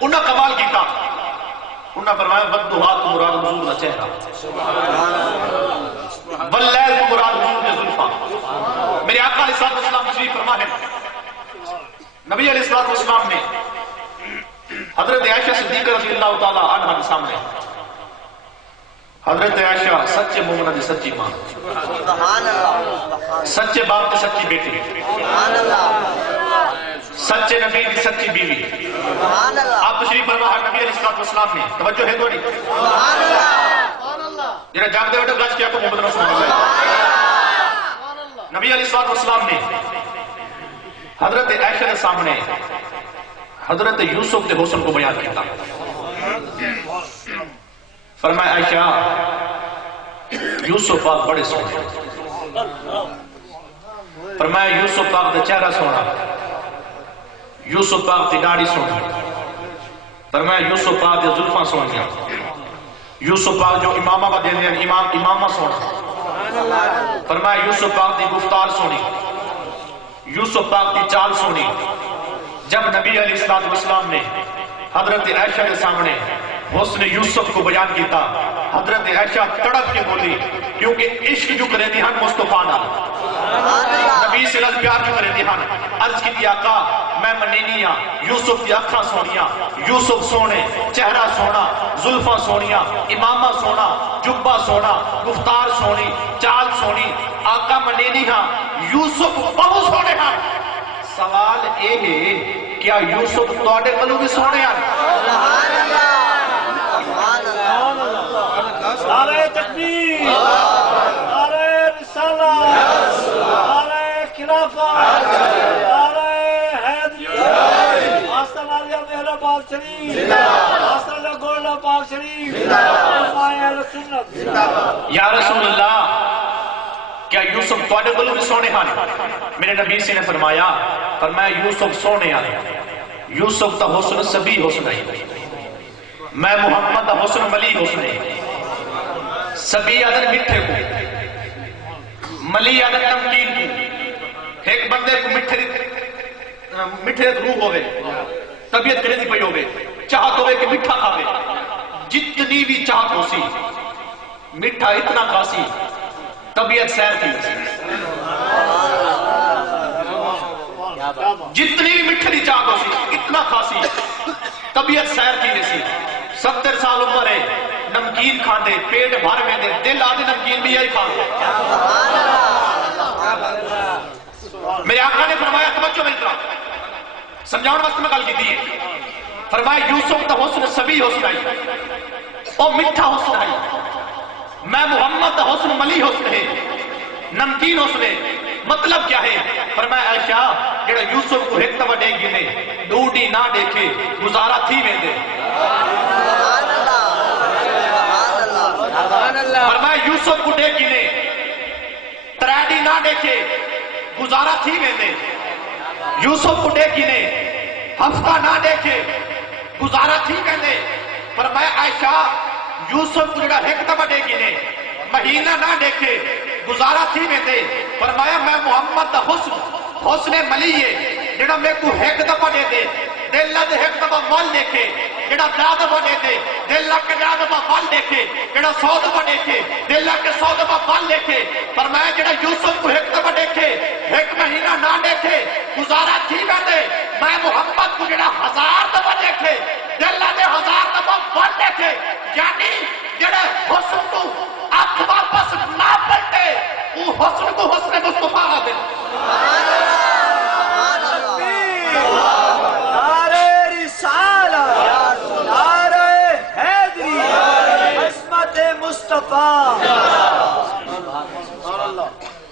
انہاں کمال کیتا، انہاں فرمایا والضحیٰ تو مراد حضور دا چہرہ، واللیل تو مراد حضور دے زلفاں۔ میرے آقا علیہ السلام تشریف فرما ہے، نبی علیہ السلام نے حضرت عائشہ صدیقہ رضی اللہ تعالیٰ عنہ کے سامنے، حضرت عائشہ سچے مومنہ دی سچی ماں، سچے باپ دی سچی بیٹی، سچے نبی دی سچی بیوی، آپ تشریف فرما ہے نبی علیہ السلام نے، توجہ ہے دوڑی جنہیں جاگ دے وٹے گاج کیا کو محمد رسول اللہ، نبی علیہ السلام نے حضرت عائشہ کے سامنے حضرت یوسف کے حسن کو بیان کیا، فرمایا عائشہ یوسف پاک بڑے سونے، فرمایا یوسف پاک دا چہرہ سونا، یوسف پاک دی داڑھی سونی، فرمایا یوسف پاک دی زلفاں سونیاں، یوسف پاک جو امامہ با دے دیں امامہ سونا، فرمایا یوسف پاک دی گفتار سونی، یوسف پاک دی چال سونی۔ جب نبی علیہ السلام نے حضرت عائشہ کے سامنے حسن یوسف کو بیان کیتا، حضرت عائشہ تڑپ کے بولی، کیونکہ عشق جو کرے دی ہن مصطفیٰ نال، نبی سے لز پیار جو کرے دی ہن، عرض کی دی آقا میں منینی ہاں یوسف دی اکھاں سونیاں، یوسف سونے، چہرہ سونا، زلفاں سونیاں، امامہ سونا، جبہ سونا، گفتار سونی، چال سونی، آقا منینی ہاں یوسف بہو سونے ہاں۔ سوال اے ہے کیا یوسف توڑے کلو بھی سونے ہیں؟ نعرہ تکبیر، نعرہ رسالہ، نعرہ خلافہ، نعرہ حیدری، آستان علیہ مہرہ پاک شریف، آستان علیہ گولہ پاک شریف، فرمائے اہل سنت۔ یا رسول اللہ کیا یوسف توڑے کلو بھی سونے ہیں؟ میرے نبی سے نے فرمایا یوسف سونے ہیں، یوسف تا حسن سبی حسن ہے، میں محمد دا حسن ملی حسن ہے، سبی آدھر مٹھے کو، ملی آدھر نمکین کو، ایک بندے کو مٹھے روح ہوئے، طبیعت کرے دی پئی ہوئے، چاہت ہوئے کہ مٹھا کھاوے، جتنی بھی چاہت ہو سی مٹھا اتنا کھاسی طبیعت سیر کی، جتنی بھی مٹھے دی چاہت ہو سی اتنا کھاسی طبیعت سیر کی سی۔ 70 سال عمر ہے نمکین کھاندے پیٹ بھر میں دے دل آدھے نمکین بھی یہی کھاندے۔ میرے آقا نے فرمایا توجہ میری طرف سمجھاؤں وقت میں گل کی دیئے، فرمایا یوسف دا حسن سبی حسن ہے اور مٹھا حسن ہے، میں محمد دا حسن ملی حسن ہے، نمکین حسن ہے۔ مطلب کیا ہے؟ فرمایا عائشہ جڑا یوسف کو ایک دفعہ دیکھ گنے ڈوڈی نہ دیکھے گزارا تھی میں دے، فرمایا یوسف کو دیکھ گنے تریڈی نہ دیکھے گزارا تھی میں دے، یوسف کو دیکھ گنے ہفتہ نہ دیکھے گزارا تھی میں دے۔ فرمایا عائشہ یوسف کو جڑا ایک دفعہ دیکھ گنے مہینہ نہ دیکھے گزارا تھی میں دے۔ فرمایا میں محمد دا حسن ملی ہے جڑا میں کو ایک دفعہ دے دے دل لد ایک دفعہ مال دیکھے، جڑا 10 دفعہ دے دے دل لگ کے 10 دفعہ مال دیکھے، جڑا 100 دفعہ دیکھے دل لگ کے 100 دفعہ مال دیکھے۔ فرمایا جڑا یوسف کو ایک دفعہ دیکھے ایک مہینہ نہ دیکھے گزارا تھی میں دے، میں محمد کو جڑا 1000 دفعہ دیکھے دل لگ کے 1000 دفعہ مال دیکھے، یعنی جڑا حسن کو آپ واپس نہ پلٹے وہ حسن کو حسن مصطفیٰ دے۔ نعرہ رسالہ، نعرہ حیدری، عصمت مصطفیٰ۔